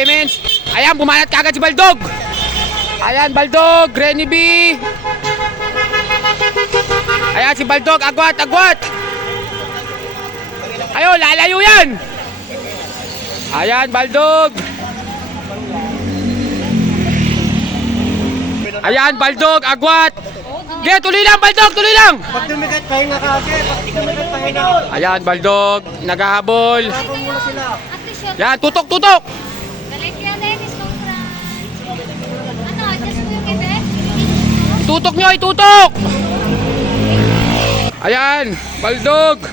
women's. Ayan, bumanat kagad si Baldog. Ayan, Baldog, Renny B. Ayan, si Baldog, agwat. Ayun, lalayo yan. Ayan, Baldog. Ayan, Baldog, agwat. Ge, tuloy lang, Baldog, tuloy lang. Pag tumigat, pahinga ka, Ate. Pag tumigat, pahinga. Ayan, Baldog, naghahabol. Habang muna sila. Yan, tutok. Galit yan, Dennis, sobra. Ano, adjust mo yung kete? Itutok nyo, itutok! Ayan, Baldog.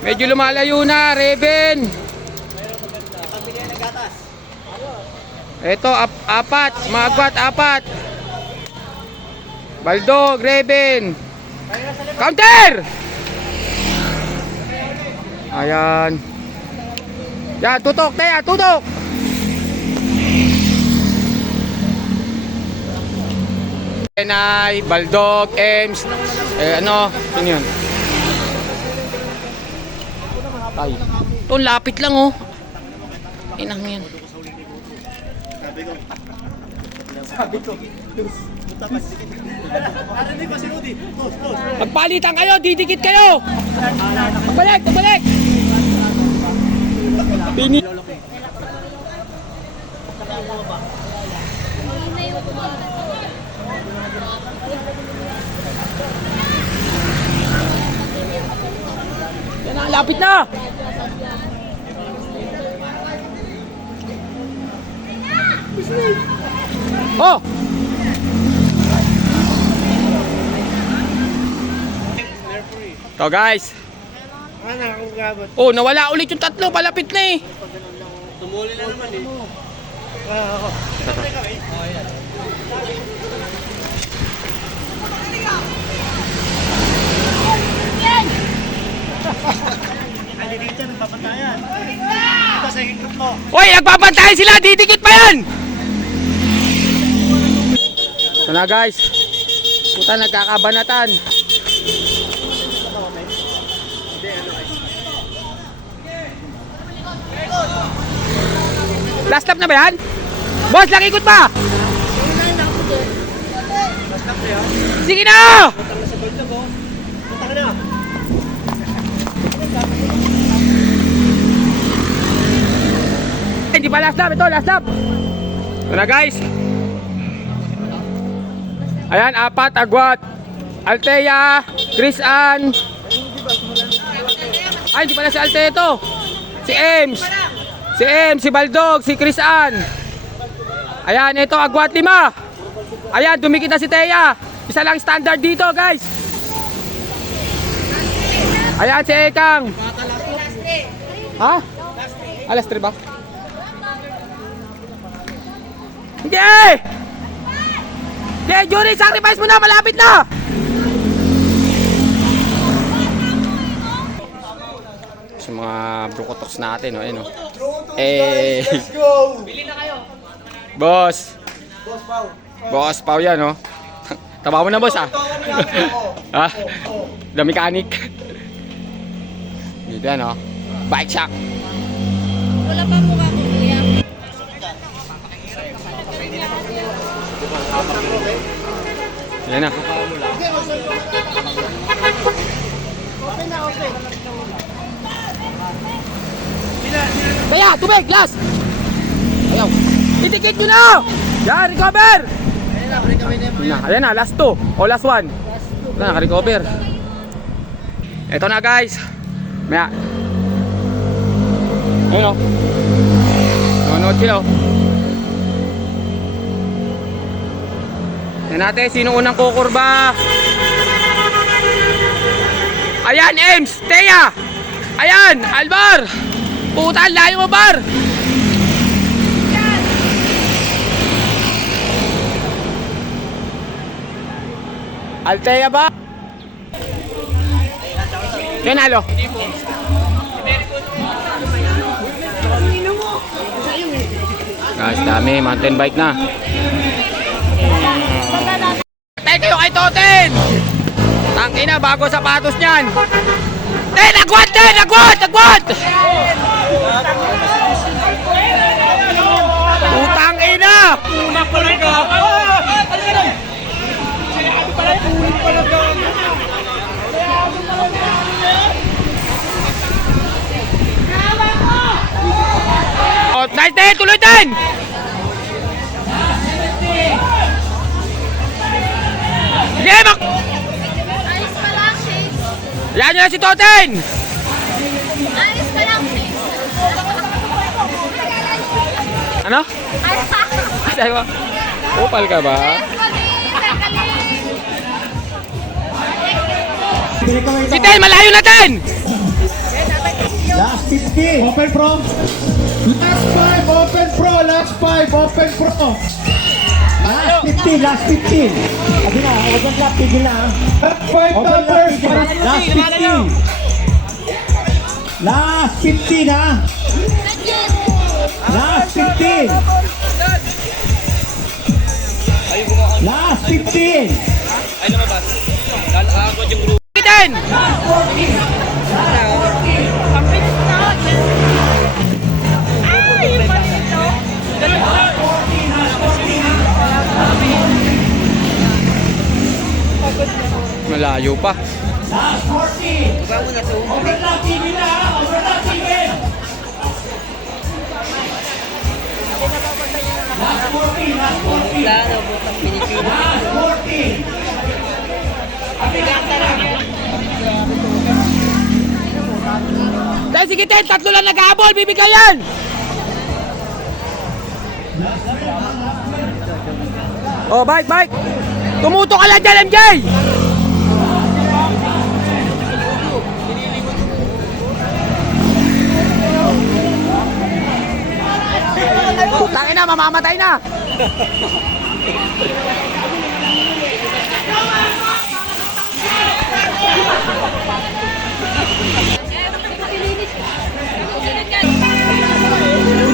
Medyo lumalayo na, Reven. Ito, apat, magwat, apat. Baldog, Reven. Counter! Ayan. Yan, tutok, Teya, tutok! Enay, Baldog, Ems, ano yun? Ay, ito lapit lang oh. Inang yan. Sabi ko, magpalitan kayo, didikit kayo. Balik. Pini. Yan na, lapit na. Oh. To guys. Oh, nawala ulit yung tatlo, palapit na eh. Tumuli na naman eh. Ali dito, nagpapantayan. Ito sa higit mo. Hoy, nagpapantayan sila, didikit pa yan. Ito na guys. Puta, nagkakabanatan. Last lap na ba yan? Boss, lang ikot pa! Sige na! Hindi pa last lap, ito last lap. Ito na guys. Ayan, apat, agwat. Althea, Chris Ann. Ay, hindi pala si Althea ito. Si Ems. Si Baldog, si Chris Ann. Ayan, ito, agwat 5. Ayan, dumikit na si Thea. Isa lang standard dito, guys. Ayan, si Ekang. Ha? Alas 3 ba? Hindi! Hindi, Jury, sacrifice mo na, malapit na! Sa mga brukotoks natin, no? Ayun, no? Let's go! Boss! Boss Pao. Boss Pao yan, no? Taba mo na, boss, ah. Ha? The mechanic. Dito yan, no? Bike shock. Wala pa mukha ko, kuya. Yan na. Kaya, tubig, glass! Ayaw. Itikit nyo na! Yan, recover! Ayan na, last 2 o last 1. Ito na, naka-recover. Ito na guys. Maya. Ayun o. Nanonood sila o. Yan natin, sino unang kukurba? Ayan, Ems, Thea. Ayan, Alvar. Puta, layo mo, Bar. Althea ba? Yan, halo. Guys, dami, mountain bike na. Tayo kayo kay Toten! Tangina, bago sapatos niyan. Nagwat! Oh, nice din, tuloy din! Sige, Ayos pa lang, Shades. yan nyo na si Toten! Ayos pa lang, Shades. Ano? Sabi mo, upal ka ba? Si Ten, malayo na Ten! Last 50. Open from. Last 5. Open pro. Last 5. Open pro. Last 15. Last 15. Sabi na, huwag ang clap. Tigil na. Last 5 numbers. Last 15. Last 15 ha. Last 15. Last 15. Si Ten! Malayo pa. Last 40. Overlap. Tigil na. Overlap. Tigil. Last 40. Last 40. Last 40. Dahil sige Ten, tatlo lang nag-aabol, bibigyan yan! Oh, bike, bike! Tumuto ka lang dyan, MJ! Putangin na, mamamatay na!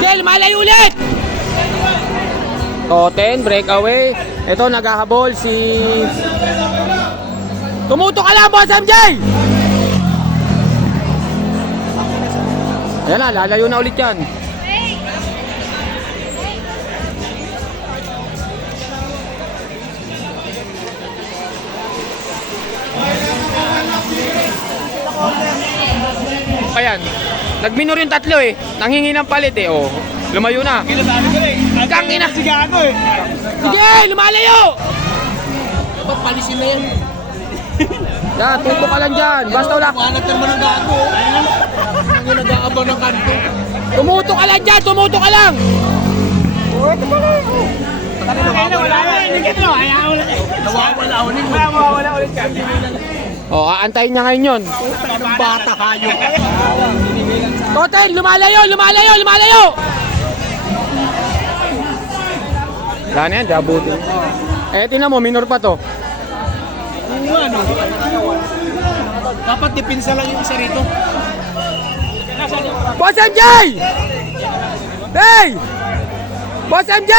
Hindi, lumalay ulit! Toten, breakaway. Ito, naghahabol si... Tumuto ka lang, Boss MJ! Ayan na, lalayo na ulit yan. Ayan, nagminor yung tatlo eh. Nanghingi ng palit eh, oh. Lumayo na. Sabi ko eh. Kangina. Si Gago eh. Sige, lumalayo! Dapat palisin na yan. Yan, tuto ka lang dyan. Basta wala. Pangat naman ng Gago. Ang nag-aabang ng kanto. Tumuto ka lang dyan, tumuto ka lang! Wala na. Hindi ka ito. Nawawala ulit. Nawawala ulit ka. Oh, aantayin niya ngayon yun. Anong bata kayo? Toten, lumalayo, lumalayo, lumalayo! Wala na yan, dabutin. Eh, tinan mo, minor pa to. Ano? Dapat dipinsa lang yung isa rito. Boss MJ! Hey! Boss MJ!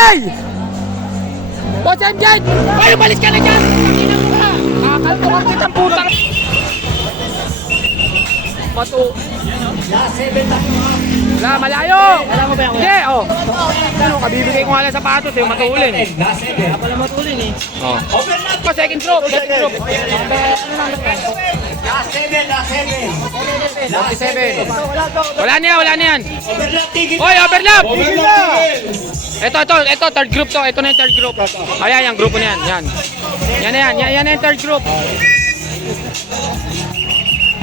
Boss MJ! Ay, umalis ka na dyan! Kakaltukan kitang putang... Matu... Wala, malayo! Wala mo ba yan? Hindi, oh. Ano, kabibigay ko nga lang sapatos eh, matulin. Kaya pala matulin eh. Oh. Second group, second group. Last 7, last 7. 47. Wala na yan, wala na yan. Overlap, tigil. Oy, overlap! Tigil. Ito, third group to. Ito na yung third group. Ayan, yung grupo na yan. Yan. Yan na yan. Yan na yung third group.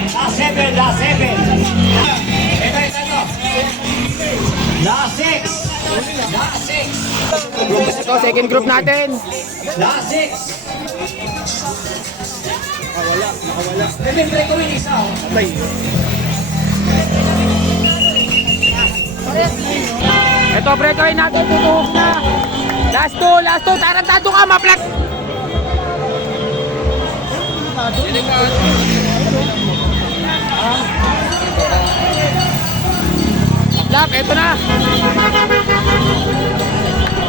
Last 7, last 7. Ito. Last 6. Last 6. Ito, second group natin. Last 6. Nakawala. Break ko yung isa. Abay. Ito, breakaway natin. Tutuhog na. Last two. Tarantado ka, maplat. Lap, eto na.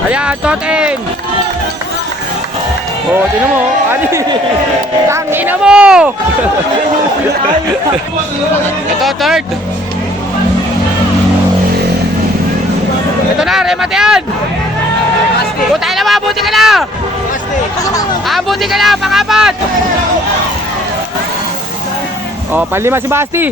Ayan, Toten. Oh, tinan mo. Ani. Tangina mo. Ito, third. Ito na, remate yan. buti ka na! Buti ka na, pang-apat! Oh, panlima si Basti.